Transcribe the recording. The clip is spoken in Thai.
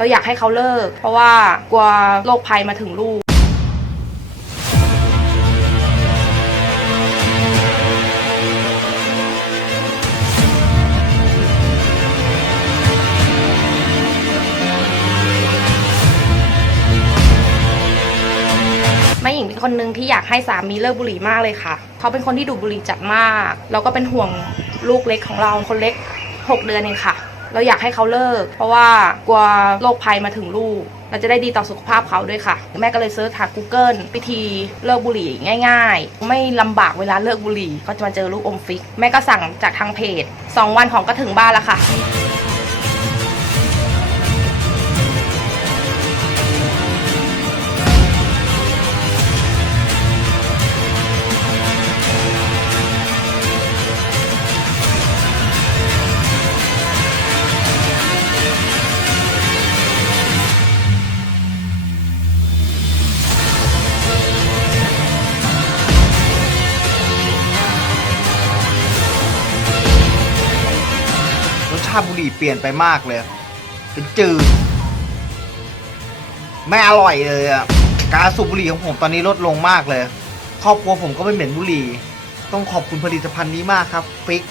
เราอยากให้เขาเลิก เพราะว่ากลัวโรคภัยมาถึงลูกแม่หญิงเป็นคนหนึ่งที่อยากให้สามีเลิกบุหรี่มากเลยค่ะ เขาเป็นคนที่ดูบุหรี่จัดมาก แล้วก็เป็นห่วงลูกเล็กของเราคนเล็ก 6 เดือนเองค่ะ เราอยากให้เขาเลิก เพราะว่ากลัวโรคภัยมาถึงลูกเราจะได้ดีต่อสุขภาพเขาด้วยค่ะ แม่ก็เลยเซิร์ชหา Google วิธีเลิกบุหรี่ง่าย ๆ ไม่ลำบากเวลาเลิกบุหรี่ ก็จะมาเจอลูกอมฟิก แม่ก็สั่งจากทางเพจ 2 วันของก็ถึงบ้านแล้วค่ะาติบุหรี่เปลี่ยนไปมากเลยเป็นจืด ไม่อร่อยเลยอะการสูบบุหรี่ของผมตอนนี้ลดลงมากเลย ครอบครัวผมก็ไม่เหม็นบุหรี่ ต้องขอบคุณผลิตภัณฑ์นี้มากครับ ฟิก